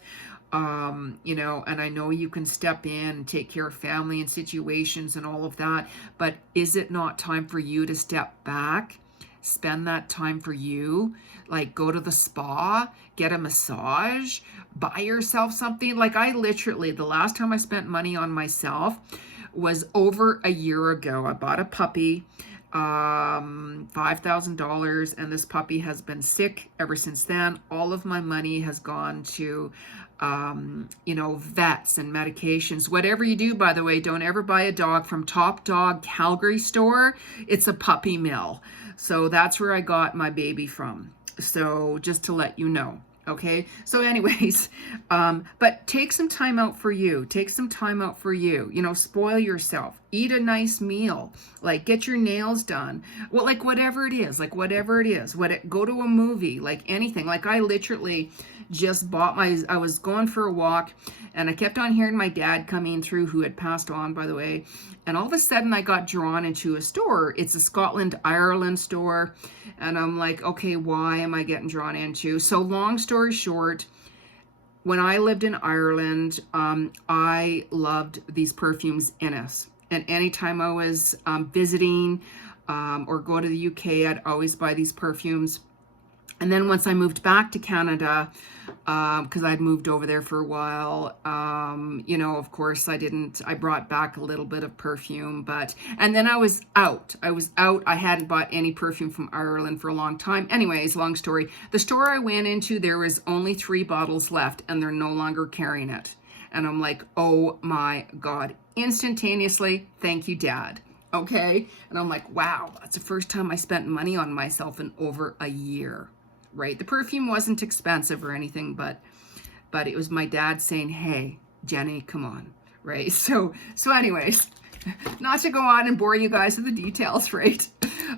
And I know you can step in and take care of family and situations and all of that, but is it not time for you to step back, spend that time for you, like go to the spa, get a massage, buy yourself something? Like I literally, the last time I spent money on myself was over a year ago. I bought a puppy, $5,000, and this puppy has been sick ever since then. All of my money has gone to vets and medications. Whatever you do, by the way, don't ever buy a dog from Top Dog Calgary store. It's a puppy mill. So that's where I got my baby from. So just to let you know. Okay. So anyways, but take some time out for you. Spoil yourself. eat a nice meal, like get your nails done. Well, like whatever it is, go to a movie, like anything. Like I literally just bought I was going for a walk and I kept on hearing my dad coming through, who had passed on, by the way. And all of a sudden I got drawn into a store. It's a Scotland, Ireland store. And I'm like, okay, why am I getting drawn into? So long story short, when I lived in Ireland, I loved these perfumes Innis. And anytime I was visiting or go to the UK, I'd always buy these perfumes. And then once I moved back to Canada, because I'd moved over there for a while, you know, of course I brought back a little bit of perfume, and then I was out. I hadn't bought any perfume from Ireland for a long time. Anyways, long story. The store I went into, there was only 3 bottles left and they're no longer carrying it. And I'm like, oh my God, instantaneously, thank you, Dad. Okay. And I'm like, wow, that's the first time I spent money on myself in over a year. Right? The perfume wasn't expensive or anything, but it was my dad saying, hey, Jenny, come on. Right? So anyways, not to go on and bore you guys with the details, right?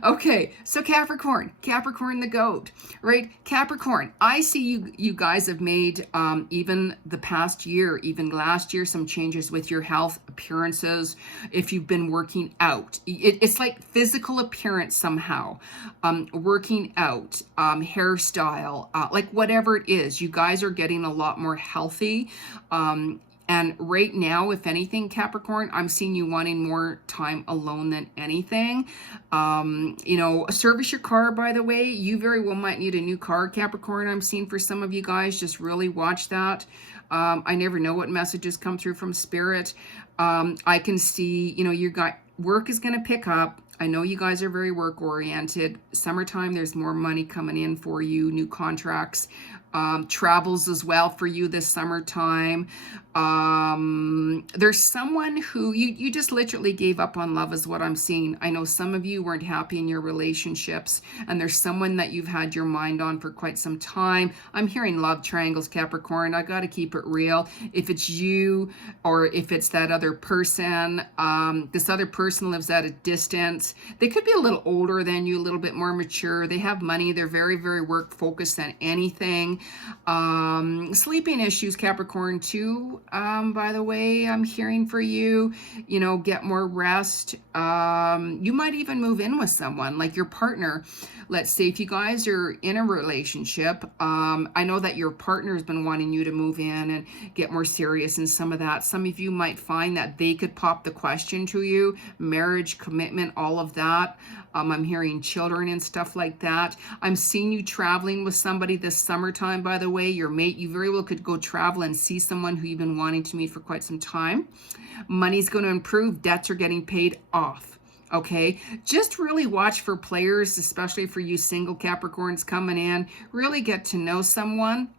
Okay, so Capricorn the goat, right? Capricorn, I see you guys have made even the past year, even last year, some changes with your health appearances. If you've been working out, it's like physical appearance somehow, working out, hairstyle, like whatever it is, you guys are getting a lot more healthy. And right now, if anything, Capricorn, I'm seeing you wanting more time alone than anything. You know, service your car, by the way. You very well might need a new car, Capricorn. I'm seeing for some of you guys, just really watch that. I never know what messages come through from Spirit. I can see, you know, you got work is going to pick up. I know you guys are very work oriented. Summertime, there's more money coming in for you, new contracts, travels as well for you this summertime. There's someone who you just literally gave up on love is what I'm seeing. I know some of you weren't happy in your relationships, and there's someone that you've had your mind on for quite some time. I'm hearing love triangles, Capricorn. I got to keep it real. If it's you or if it's that other person, this other person lives at a distance. They could be a little older than you, a little bit more mature. They have money. They're very, very work focused than anything. Sleeping issues, Capricorn, too. By the way, I'm hearing for you, you know, get more rest. You might even move in with someone, like your partner. Let's say if you guys are in a relationship, I know that your partner has been wanting you to move in and get more serious in some of that. Some of you might find that they could pop the question to you, marriage, commitment, all of that. I'm hearing children and stuff like that. I'm seeing you traveling with somebody this summertime, by the way. Your mate, you very well could go travel and see someone who you've been wanting to meet for quite some time. Money's going to improve. Debts are getting paid off. Okay, just really watch for players, especially for you single Capricorns coming in. Really get to know someone.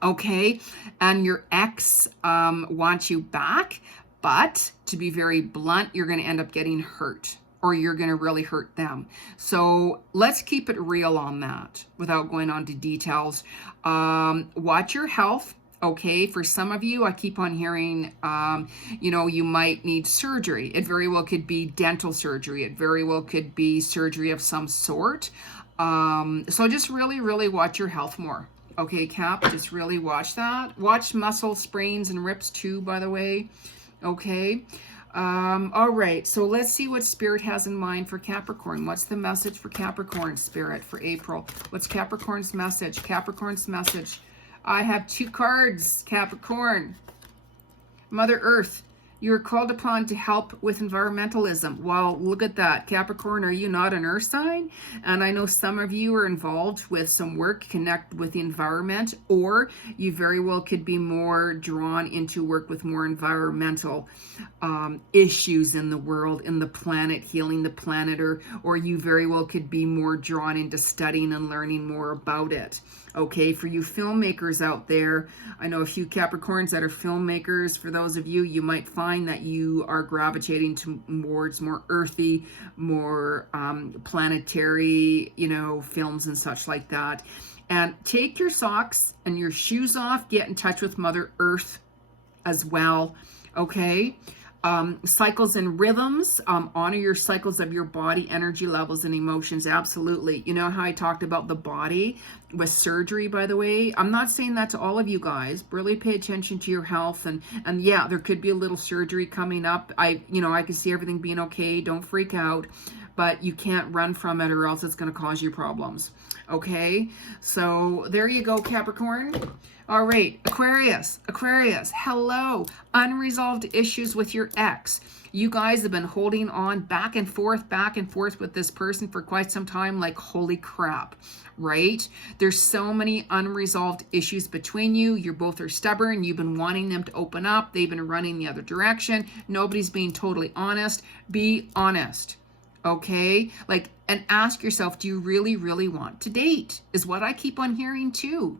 Okay, and your ex wants you back, but to be very blunt, you're going to end up getting hurt, or you're going to really hurt them. So let's keep it real on that without going on to details. Watch your health. Okay, for some of you, I keep on hearing, you know, you might need surgery. It very well could be dental surgery. It very well could be surgery of some sort. So just really, really watch your health more. Okay, Cap, just really watch that. Watch muscle sprains and rips too, by the way. Okay. All right, so let's see what Spirit has in mind for Capricorn. What's the message for Capricorn, Spirit, for April? What's Capricorn's message? Capricorn's message. I have 2 cards, Capricorn. Mother Earth, you are called upon to help with environmentalism. Well, look at that. Capricorn, are you not an earth sign? And I know some of you are involved with some work connect with the environment, or you very well could be more drawn into work with more environmental issues in the world, in the planet, healing the planet, or you very well could be more drawn into studying and learning more about it. Okay, for you filmmakers out there, I know a few Capricorns that are filmmakers. For those of you, you might find that you are gravitating towards more earthy, more planetary, you know, films and such like that. And take your socks and your shoes off. Get in touch with Mother Earth as well. Okay. Cycles and rhythms, honor your cycles of your body, energy levels, and emotions. Absolutely. You know how I talked about the body with surgery, by the way? I'm not saying that to all of you guys. Really pay attention to your health. And yeah, there could be a little surgery coming up. I can see everything being okay. Don't freak out. But you can't run from it or else it's going to cause you problems. Okay? So there you go, Capricorn. All right, Aquarius, hello. Unresolved issues with your ex. You guys have been holding on back and forth with this person for quite some time, like holy crap, right? There's so many unresolved issues between you. You both are stubborn. You've been wanting them to open up. They've been running the other direction. Nobody's being totally honest. Be honest, okay? Like, and ask yourself, do you really, really want to date? Is what I keep on hearing too.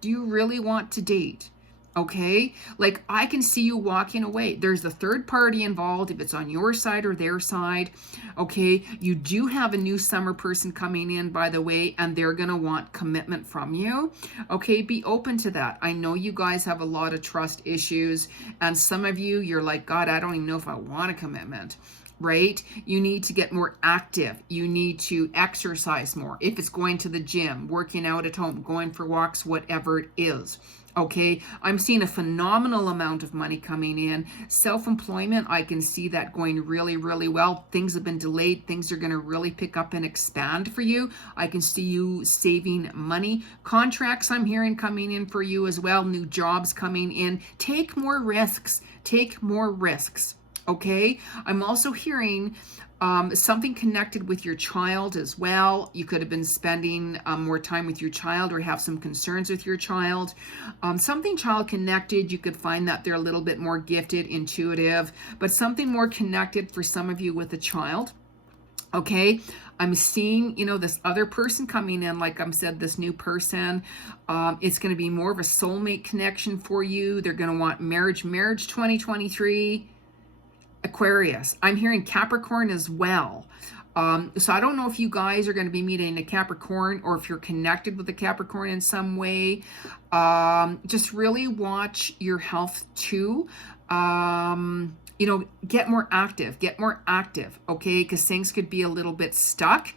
Do you really want to date? Okay, like I can see you walking away. There's a third party involved, if it's on your side or their side. Okay, you do have a new summer person coming in, by the way, and they're gonna want commitment from you. Okay, be open to that. I know you guys have a lot of trust issues, and some of you, you're like, God, I don't even know if I want a commitment. Right? You need to get more active. You need to exercise more. If it's going to the gym, working out at home, going for walks, whatever it is. Okay, I'm seeing a phenomenal amount of money coming in. Self-employment, I can see that going really, really well. Things have been delayed. Things are going to really pick up and expand for you. I can see you saving money. Contracts, I'm hearing coming in for you as well. New jobs coming in. Take more risks. Take more risks. Okay, I'm also hearing something connected with your child as well. You could have been spending more time with your child or have some concerns with your child. Something child connected, you could find that they're a little bit more gifted, intuitive, but something more connected for some of you with a child. Okay, I'm seeing, this other person coming in, like I said, this new person. It's going to be more of a soulmate connection for you. They're going to want marriage 2023. Aquarius. I'm hearing Capricorn as well. So I don't know if you guys are going to be meeting a Capricorn or if you're connected with a Capricorn in some way. Just really watch your health too. Get more active, okay? Because things could be a little bit stuck.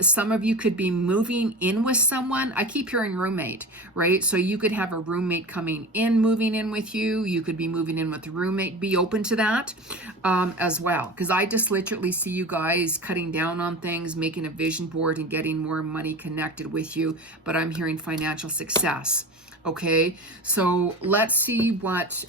Some of you could be moving in with someone. I keep hearing roommate, right? So you could have a roommate coming in, moving in with you. You could be moving in with a roommate. Be open to that as well. Because I just literally see you guys cutting down on things, making a vision board and getting more money connected with you. But I'm hearing financial success, okay? So let's see what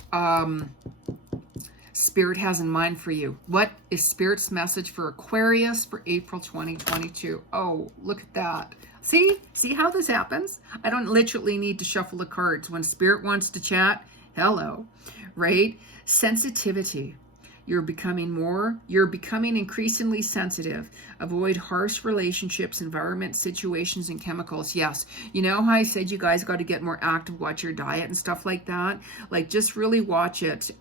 Spirit has in mind for you. What is Spirit's message for Aquarius for April 2022? Oh, look at that. See how this happens? I don't literally need to shuffle the cards. When Spirit wants to chat, hello, right? Sensitivity. You're becoming increasingly sensitive. Avoid harsh relationships, environment, situations, and chemicals. Yes. You know how I said you guys got to get more active, watch your diet and stuff like that? Like, just really watch it,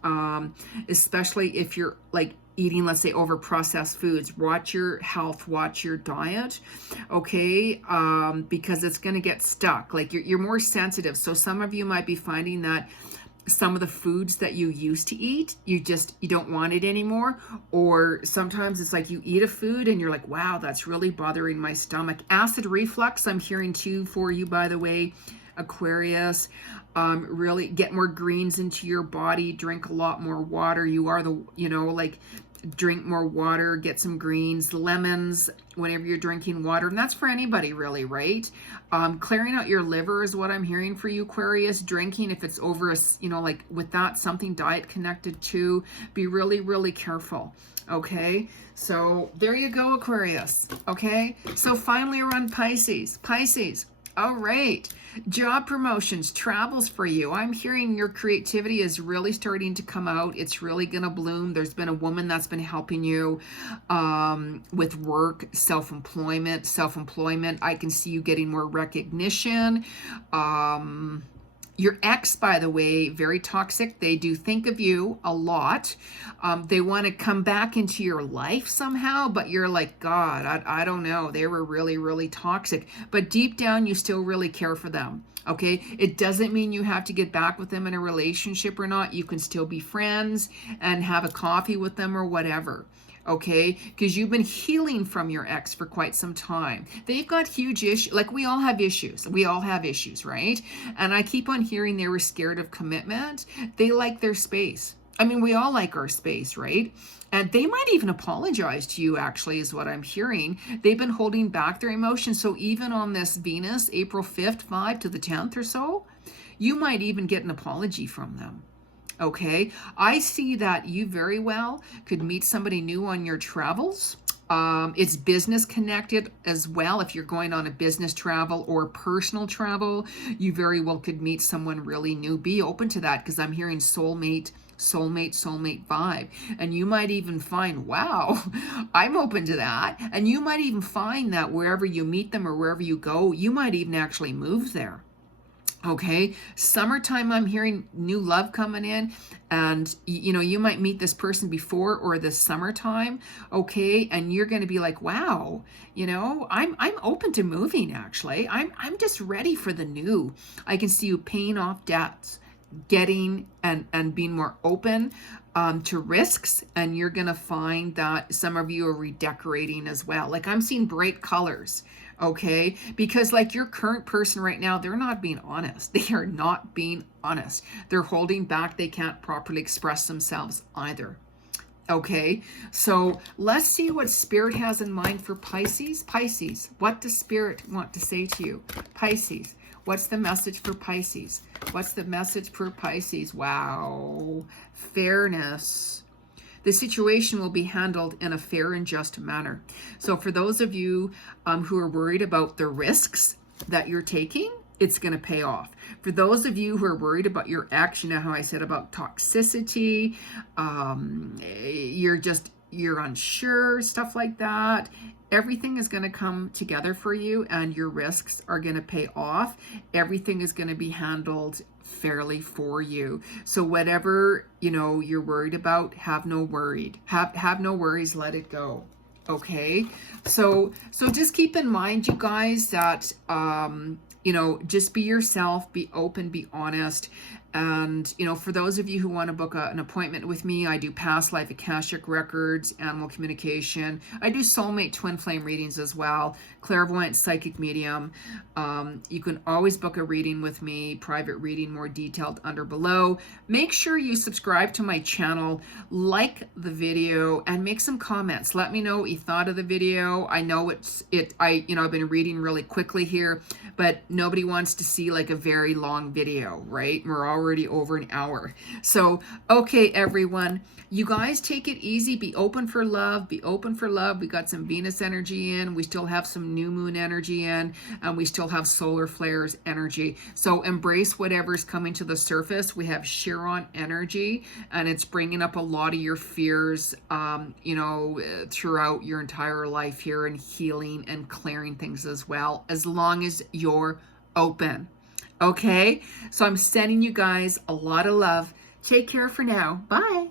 especially if you're like eating, let's say, over processed foods. Watch your health, watch your diet, okay? Because it's going to get stuck. Like, you're more sensitive. So some of you might be finding that some of the foods that you used to eat, you don't want it anymore. Or sometimes it's like you eat a food and you're like, wow, that's really bothering my stomach. Acid reflux, I'm hearing too for you, by the way, Aquarius. Really get more greens into your body, drink a lot more water. You are drink more water, get some greens, lemons whenever you're drinking water. And that's for anybody really, right? Clearing out your liver is what I'm hearing for you, Aquarius. Drinking, if it's over, with that, something diet connected to, be really, really careful. Okay, so there you go, Aquarius. Okay, so finally around Pisces. All right, job promotions, travels for you. I'm hearing your creativity is really starting to come out. It's really going to bloom. There's been a woman that's been helping you with work, self-employment. I can see you getting more recognition. Your ex, by the way, very toxic. They do think of you a lot. They want to come back into your life somehow, but you're like, God, I don't know. They were really, really toxic. But deep down, you still really care for them. Okay, it doesn't mean you have to get back with them in a relationship or not. You can still be friends and have a coffee with them or whatever. Okay, because you've been healing from your ex for quite some time. They've got huge issues. Like, we all have issues. We all have issues, right? And I keep on hearing they were scared of commitment. They like their space. I mean, we all like our space, right? And they might even apologize to you, actually, is what I'm hearing. They've been holding back their emotions. So even on this Venus, April 5th, 5 to the 10th or so, you might even get an apology from them. Okay, I see that you very well could meet somebody new on your travels. It's business connected as well. If you're going on a business travel or personal travel, you very well could meet someone really new. Be open to that, because I'm hearing soulmate vibe. And you might even find, wow, I'm open to that. And you might even find that wherever you meet them or wherever you go, you might even actually move there. Okay, summertime, I'm hearing new love coming in, and you know, you might meet this person before or this summertime, okay, and you're going to be like, wow, you know, I'm open to moving. Actually, I'm just ready for the new. I can see you paying off debts, getting and being more open to risks, and you're gonna find that some of you are redecorating as well. Like, I'm seeing bright colors. Okay, because like your current person right now, they're not being honest. They are not being honest. They're holding back. They can't properly express themselves either. Okay, so let's see what Spirit has in mind for Pisces. Pisces, what does Spirit want to say to you? Pisces, what's the message for Pisces? What's the message for Pisces? Wow, fairness. The situation will be handled in a fair and just manner. So for those of you who are worried about the risks that you're taking, it's going to pay off. For those of you who are worried about your ex, you know how I said about toxicity, you're unsure, stuff like that. Everything is going to come together for you, and your risks are going to pay off. Everything is going to be handled fairly for you. So whatever, you know, you're worried about, have no worries, let it go. Okay, so just keep in mind, you guys, that you know, just be yourself, be open, be honest. And, you know, for those of you who want to book an appointment with me, I do past life Akashic records, animal communication. I do soulmate twin flame readings as well, clairvoyant, psychic medium. You can always book a reading with me, private reading, more detailed under below. Make sure you subscribe to my channel, like the video, and make some comments. Let me know what you thought of the video. I know I've been reading really quickly here, but nobody wants to see like a very long video, right? We're already over an hour. So, okay, everyone, you guys take it easy. Be open for love. Be open for love. We got some Venus energy in. We still have some new moon energy in, and we still have solar flares energy. So embrace whatever's coming to the surface. We have Chiron energy, and it's bringing up a lot of your fears, throughout your entire life here, and healing and clearing things as well, as long as you're open. Okay, so I'm sending you guys a lot of love. Take care for now. Bye.